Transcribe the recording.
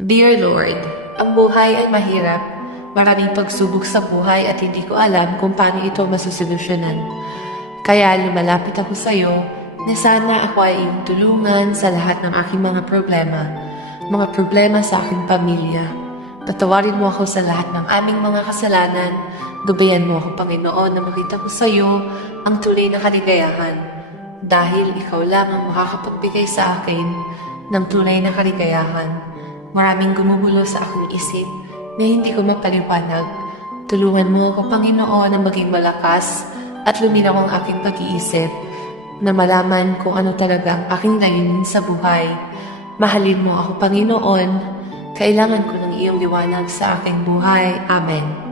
Dear Lord, ang buhay ay mahirap. Maraming pagsubok sa buhay at hindi ko alam kung paano ito masusolusyonan. Kaya lumalapit ako sa iyo na sana ako ay iyong tulungan sa lahat ng aking mga problema sa aking pamilya. Tatawarin mo ako sa lahat ng aming mga kasalanan. Gabayan mo ako, Panginoon, na makita ko sa iyo ang tunay na kaligayahan. Dahil ikaw lang ang makakapagbigay sa akin ng tunay na kaligayahan. Maraming gumugulo sa aking isip na hindi ko mapaliwanag. Tulungan mo ako, Panginoon, na maging malakas at luminaw ang aking pag-iisip, na malaman kung ano talaga ang aking layunin sa buhay. Mahalin mo ako, Panginoon. Kailangan ko ng iyong liwanag sa aking buhay. Amen.